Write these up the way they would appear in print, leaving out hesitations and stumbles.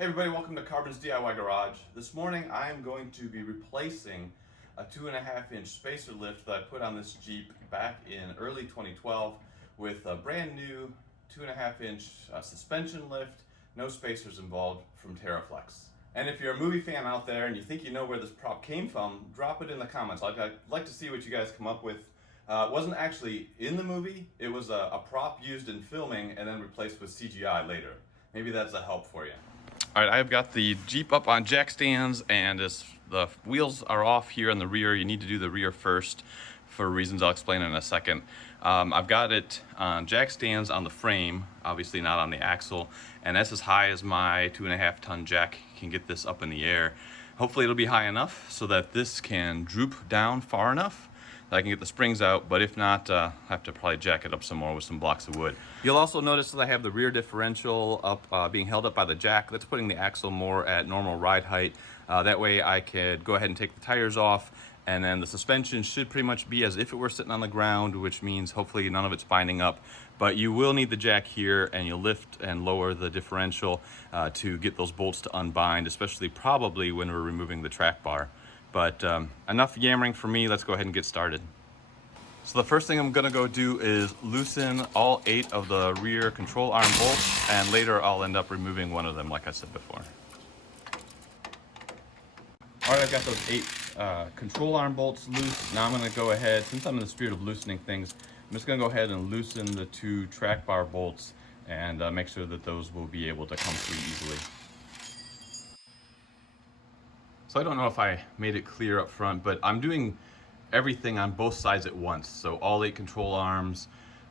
Hey everybody, welcome to Carbon's DIY Garage. This morning I am going to be replacing a 2.5-inch spacer lift that I put on this Jeep back in early 2012 with a brand new 2.5-inch suspension lift, no spacers involved, from Teraflex. And if you're a movie fan out there and you think you know where this prop came from, drop it in the comments. I'd like to see what you guys come up with. It wasn't actually in the movie, it was a prop used in filming and then replaced with CGI later. Maybe that's a help for you. All right, I've got the Jeep up on jack stands, and as the wheels are off here in the rear, you need to do the rear first for reasons I'll explain in a second. I've got it on jack stands on the frame, obviously not on the axle, and that's as high as my 2.5-ton jack can get this up in the air. Hopefully it'll be high enough so that this can droop down far enough that I can get the springs out, but if not, I have to probably jack it up some more with some blocks of wood. You'll also notice that I have the rear differential up, being held up by the jack. That's putting the axle more at normal ride height. That way I could go ahead and take the tires off, and then the suspension should pretty much be as if it were sitting on the ground, which means hopefully none of it's binding up. But you will need the jack here, and you'll lift and lower the differential to get those bolts to unbind, especially probably when we're removing the track bar. But enough yammering for me, let's go ahead and get started. So the first thing I'm gonna go do is loosen all 8 of the rear control arm bolts, and later I'll end up removing one of them like I said before. All right, I've got those 8 control arm bolts loose. Now I'm gonna go ahead, since I'm in the spirit of loosening things, I'm just gonna go ahead and loosen the 2 track bar bolts and make sure that those will be able to come through easily. So I don't know if I made it clear up front, but I'm doing everything on both sides at once. So all 8 control arms,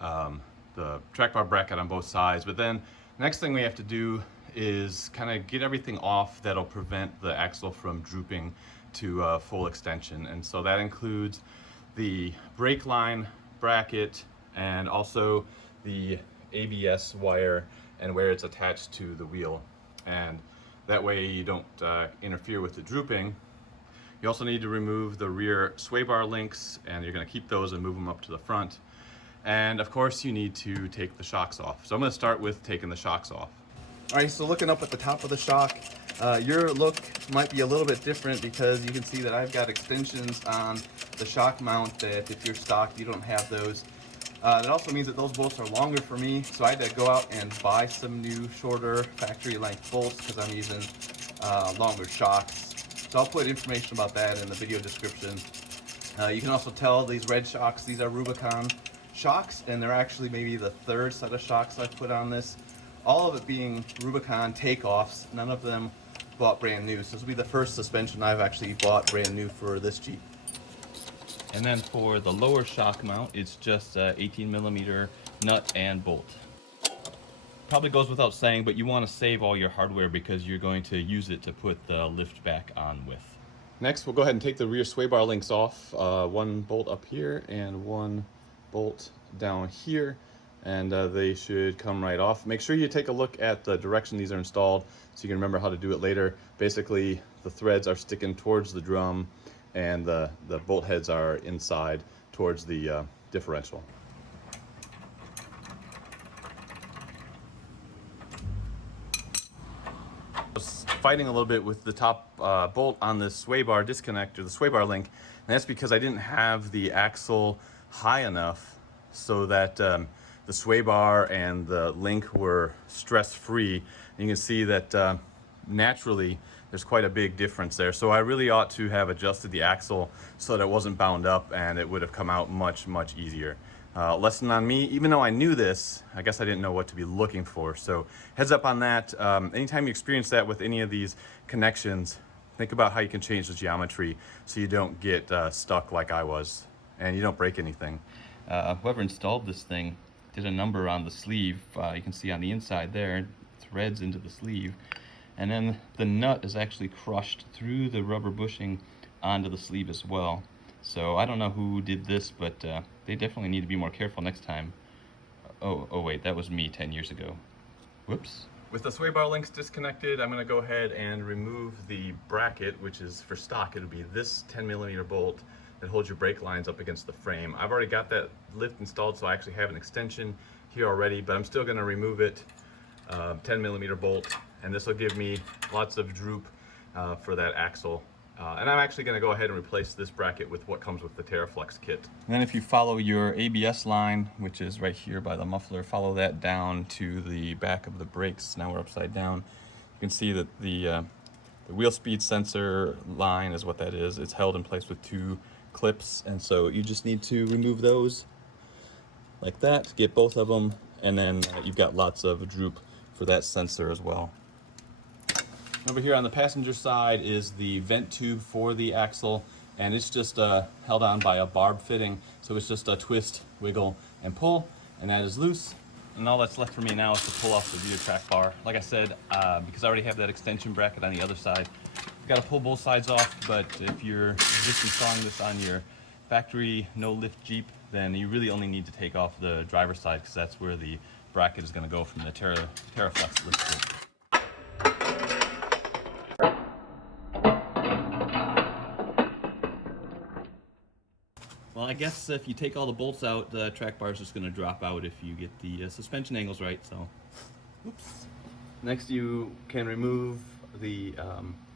the track bar bracket on both sides. But then next thing we have to do is kind of get everything off that'll prevent the axle from drooping to full extension. And so that includes the brake line bracket and also the ABS wire and where it's attached to the wheel. And that way you don't interfere with the drooping. You also need to remove the rear sway bar links, and you're going to keep those and move them up to the front. And of course you need to take the shocks off. So I'm going to start with taking the shocks off. All right, so looking up at the top of the shock, your look might be a little bit different because you can see that I've got extensions on the shock mount that if you're stock, you don't have those. That also means that those bolts are longer for me, so I had to go out and buy some new shorter factory length bolts because I'm using longer shocks. So I'll put information about that in the video description. You can also tell these red shocks, these are Rubicon shocks, and they're actually maybe the 3rd set of shocks I've put on this. All of it being Rubicon takeoffs, none of them bought brand new. So this will be the first suspension I've actually bought brand new for this Jeep. And then for the lower shock mount, it's just 18mm nut and bolt. Probably goes without saying, but you want to save all your hardware because you're going to use it to put the lift back on with. Next, we'll go ahead and take the rear sway bar links off. 1 bolt up here and 1 bolt down here, and they should come right off. Make sure you take a look at the direction these are installed so you can remember how to do it later. Basically, the threads are sticking towards the drum, and the bolt heads are inside towards the differential. I was fighting a little bit with the top bolt on this sway bar disconnect, or the sway bar link, and that's because I didn't have the axle high enough so that the sway bar and the link were stress-free. And you can see that naturally there's quite a big difference there. So I really ought to have adjusted the axle so that it wasn't bound up, and it would have come out much easier. Lesson on me, even though I knew this, I guess I didn't know what to be looking for. So heads up on that. Anytime you experience that with any of these connections, think about how you can change the geometry so you don't get stuck like I was, and you don't break anything. Whoever installed this thing did a number on the sleeve. You can see on the inside there, threads into the sleeve. And then the nut is actually crushed through the rubber bushing onto the sleeve as well. So I don't know who did this, but they definitely need to be more careful next time. Oh wait, that was me 10 years ago. Whoops. With the sway bar links disconnected, I'm gonna go ahead and remove the bracket, which is for stock. It'll be this 10mm bolt that holds your brake lines up against the frame. I've already got that lift installed, so I actually have an extension here already, but I'm still gonna remove it. 10mm bolt, and this will give me lots of droop for that axle. And I'm actually going to go ahead and replace this bracket with what comes with the Teraflex kit. And then if you follow your ABS line, which is right here by the muffler, follow that down to the back of the brakes. Now we're upside down. You can see that the wheel speed sensor line is what that is. It's held in place with 2 clips, and so you just need to remove those like that, get both of them, and then you've got lots of droop for that sensor as well. Over here on the passenger side is the vent tube for the axle, and it's just held on by a barb fitting, so it's just a twist, wiggle, and pull, and that is loose. And all that's left for me now is to pull off the rear track bar. Like I said, because I already have that extension bracket on the other side, I've got to pull both sides off, but if you're just installing this on your factory no-lift Jeep, then you really only need to take off the driver's side, because that's where the bracket is going to go from the Teraflex lift kit. Well, I guess if you take all the bolts out, the track bar is just going to drop out if you get the suspension angles right, so oops. Next, you can remove the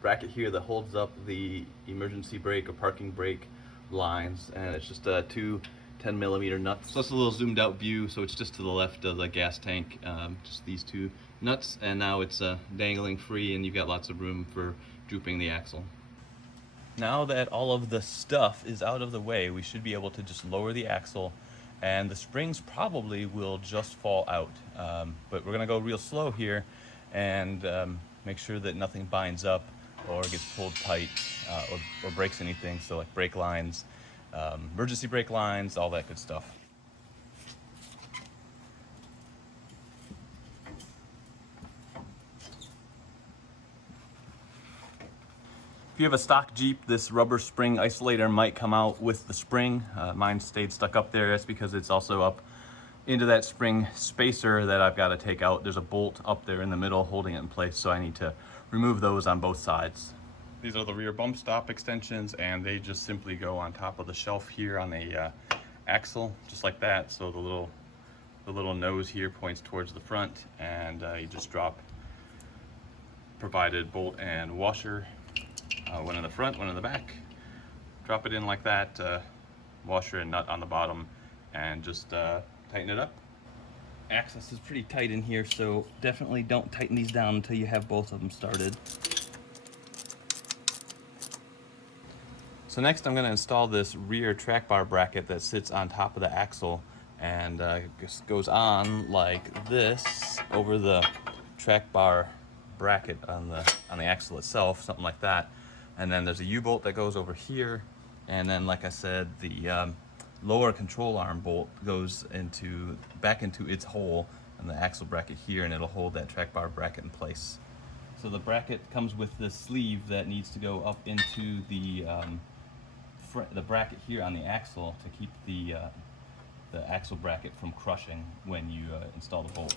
bracket here that holds up the emergency brake or parking brake lines, and it's just 2 10mm nuts. So it's a little zoomed out view, so it's just to the left of the gas tank, just these 2 nuts, and now it's dangling free, and you've got lots of room for drooping the axle. Now that all of the stuff is out of the way, we should be able to just lower the axle, and the springs probably will just fall out. But we're gonna go real slow here and make sure that nothing binds up or gets pulled tight or breaks anything. So like brake lines, emergency brake lines, all that good stuff. If you have a stock Jeep, this rubber spring isolator might come out with the spring. Mine stayed stuck up there. That's because it's also up into that spring spacer that I've got to take out. There's a bolt up there in the middle holding it in place, so I need to remove those on both sides. These are the rear bump stop extensions, and they just simply go on top of the shelf here on the axle, just like that. So the little nose here points towards the front, and you just drop provided bolt and washer. One in the front, one in the back. Drop it in like that, washer and nut on the bottom, and just tighten it up. Access is pretty tight in here, so definitely don't tighten these down until you have both of them started. So next I'm going to install this rear track bar bracket that sits on top of the axle, and just goes on like this over the track bar bracket on the axle itself, something like that. And then there's a U-bolt that goes over here, and then like I said, the lower control arm bolt goes back into its hole in the axle bracket here, and it'll hold that track bar bracket in place. So the bracket comes with this sleeve that needs to go up into the bracket here on the axle to keep the axle bracket from crushing when you install the bolt.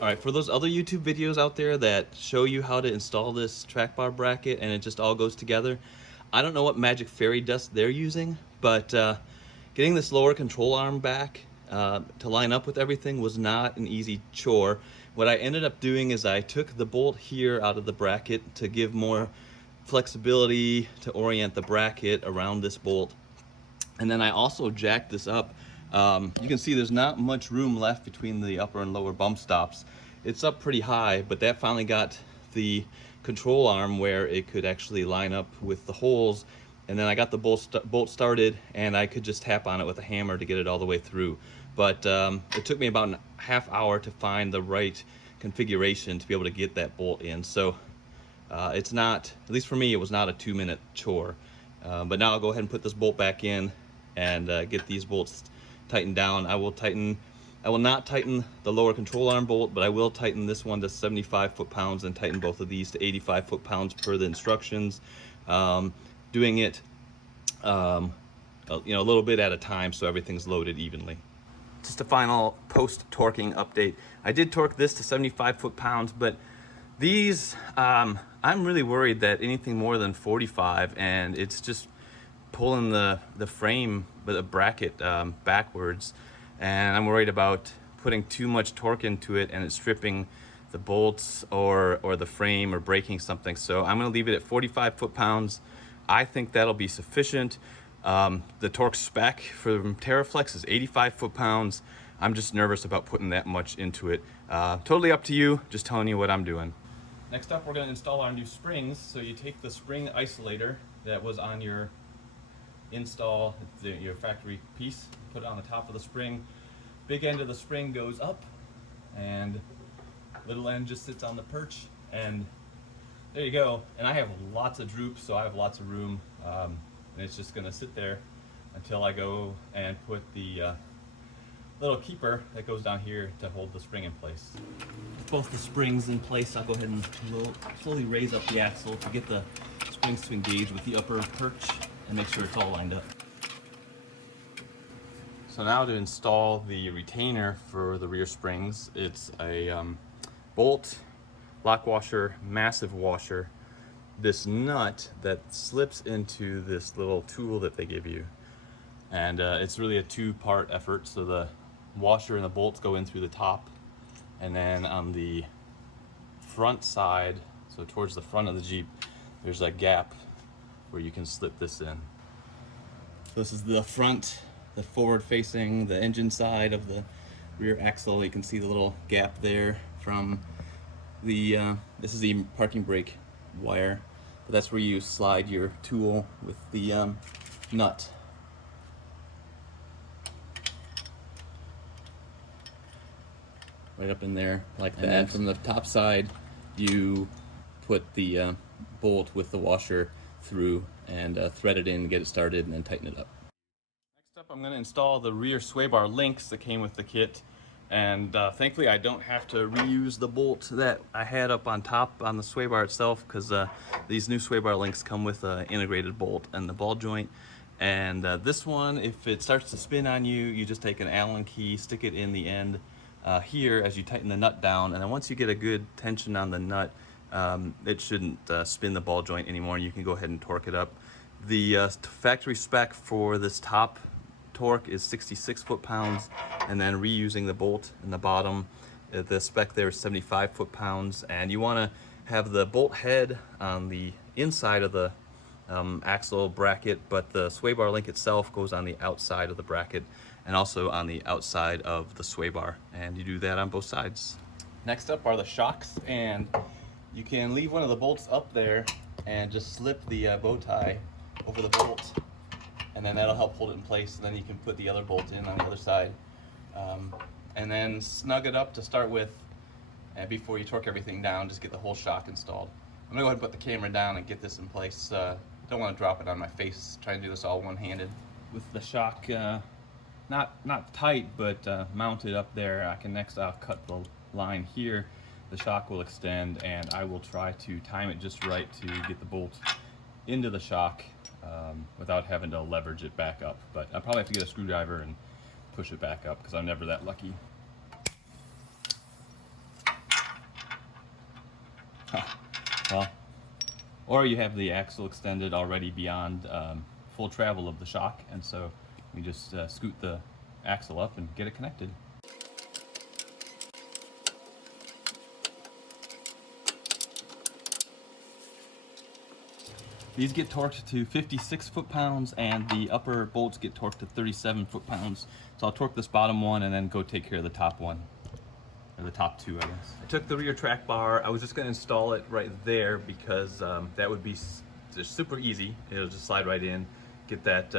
All right, for those other YouTube videos out there that show you how to install this track bar bracket and it just all goes together, I don't know what magic fairy dust they're using, but getting this lower control arm back to line up with everything was not an easy chore. What I ended up doing is I took the bolt here out of the bracket to give more flexibility to orient the bracket around this bolt. And then I also jacked this up. You can see there's not much room left between the upper and lower bump stops. It's up pretty high, but that finally got the control arm where it could actually line up with the holes. And then I got the bolt started, and I could just tap on it with a hammer to get it all the way through. But it took me about a half hour to find the right configuration to be able to get that bolt in. So it's not, at least for me, it was not a 2-minute chore. But now I'll go ahead and put this bolt back in and get these bolts tightened down. I will not tighten the lower control arm bolt, but I will tighten this one to 75 foot-pounds and tighten both of these to 85 foot-pounds per the instructions. Doing it a little bit at a time so everything's loaded evenly. just a final post-torquing update. I did torque this to 75 foot-pounds, but these, I'm really worried that anything more than 45, and it's just pulling the frame, the bracket backwards, and I'm worried about putting too much torque into it and it's stripping the bolts or the frame or breaking something. So I'm going to leave it at 45 foot-pounds. I think that'll be sufficient. The torque spec from Teraflex is 85 foot-pounds. I'm just nervous about putting that much into it. Totally up to you, just telling you what I'm doing. Next up, we're going to install our new springs. So you take the spring isolator that was on your install, your factory piece, put it on the top of the spring. Big end of the spring goes up and little end just sits on the perch, and there you go. And I have lots of droops, so I have lots of room, and it's just going to sit there until I go and put the little keeper that goes down here to hold the spring in place. With both the springs in place, I'll go ahead and slowly raise up the axle to get the springs to engage with the upper perch and make sure it's all lined up. So now to install the retainer for the rear springs, it's a bolt, lock washer, massive washer, this nut that slips into this little tool that they give you. And it's really a two-part effort. So the washer and the bolts go in through the top, and then on the front side, so towards the front of the Jeep, there's a gap where you can slip this in. So this is the front, the forward facing, the engine side of the rear axle. You can see the little gap there from the, this is the parking brake wire, but that's where you slide your tool with the nut. Right up in there like that. And then from the top side, you put the bolt with the washer through and thread it in, get it started, and then tighten it up. Next up, I'm going to install the rear sway bar links that came with the kit. And thankfully I don't have to reuse the bolt that I had up on top on the sway bar itself, because these new sway bar links come with an integrated bolt and the ball joint. And this one, if it starts to spin on you, you just take an Allen key, stick it in the end here as you tighten the nut down, and then once you get a good tension on the nut, it shouldn't spin the ball joint anymore, and you can go ahead and torque it up. The factory spec for this top torque is 66 foot-pounds, and then reusing the bolt in the bottom, the spec there is 75 foot-pounds, and you want to have the bolt head on the inside of the axle bracket, but the sway bar link itself goes on the outside of the bracket and also on the outside of the sway bar, and you do that on both sides. Next up are the shocks, and you can leave one of the bolts up there and just slip the bow tie over the bolt, and then that'll help hold it in place, and then you can put the other bolt in on the other side, and then snug it up to start with, and before you torque everything down, just get the whole shock installed. I'm gonna go ahead and put the camera down and get this in place. Don't want to drop it on my face, trying to do this all one-handed. With the shock not tight, but mounted up there, I'll cut the line here. The shock will extend, and I will try to time it just right to get the bolt into the shock without having to leverage it back up. But I probably have to get a screwdriver and push it back up, because I'm never that lucky. Well, or you have the axle extended already beyond full travel of the shock, and so you just scoot the axle up and get it connected. These get torqued to 56 foot-pounds, and the upper bolts get torqued to 37 foot-pounds. So I'll torque this bottom one and then go take care of the top one. Or the top two, I guess. I took the rear track bar. I was just going to install it right there because that would be just super easy. It'll just slide right in, get that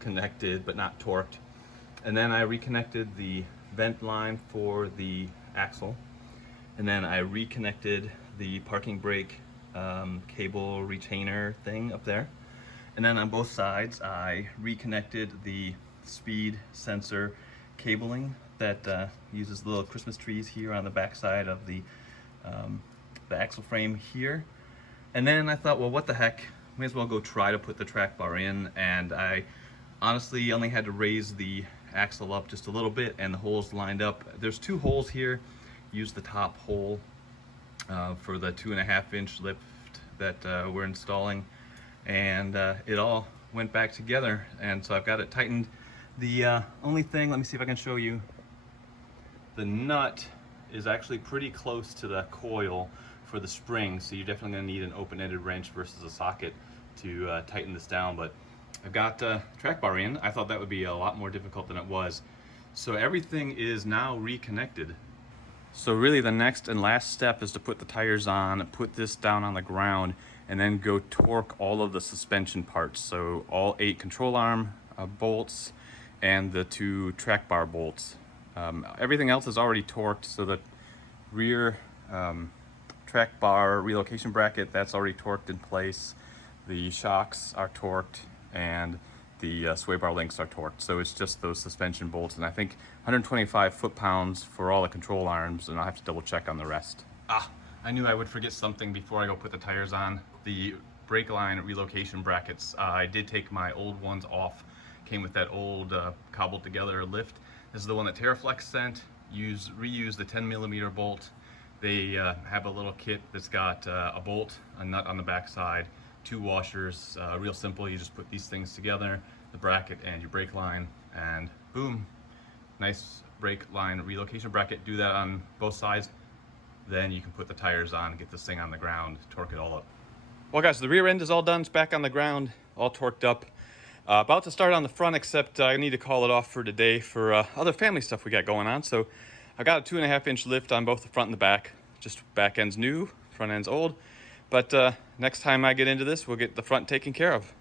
connected but not torqued. And then I reconnected the vent line for the axle. And then I reconnected the parking brake cable retainer thing up there. And then on both sides, I reconnected the speed sensor cabling that uses little Christmas trees here on the back side of the axle frame here. And then I thought, well, what the heck, may as well go try to put the track bar in. And I honestly only had to raise the axle up just a little bit and the holes lined up. There's 2 holes here. Use the top hole for the 2.5-inch lift that we're installing, and it all went back together, and so I've got it tightened. The only thing, let me see if I can show you, the nut is actually pretty close to the coil for the spring, so you're definitely going to need an open-ended wrench versus a socket to tighten this down. But I've got track bar in. I thought that would be a lot more difficult than it was. So everything is now reconnected. So really the next and last step is to put the tires on, put this down on the ground, and then go torque all of the suspension parts. So all 8 control arm bolts and the 2 track bar bolts. Everything else is already torqued, so the rear track bar relocation bracket, that's already torqued in place. The shocks are torqued, and the sway bar links are torqued. So it's just those suspension bolts, and I think 125 foot-pounds for all the control arms, and I'll have to double check on the rest. I knew I would forget something before I go put the tires on. The brake line relocation brackets, I did take my old ones off. Came with that old cobbled together lift. This is the one that Teraflex sent. Reuse the 10mm bolt. They have a little kit that's got a bolt, a nut on the back side, 2 washers, real simple. You just put these things together, the bracket and your brake line, and boom, nice brake line relocation bracket. Do that on both sides, then you can put the tires on, get this thing on the ground, torque it all up. Well guys, the rear end is all done. It's back on the ground, all torqued up. About to start on the front, except I need to call it off for today for other family stuff we got going on. So I've got a 2.5-inch lift on both the front and the back. Just back end's new, front end's old. But next time I get into this, we'll get the front taken care of.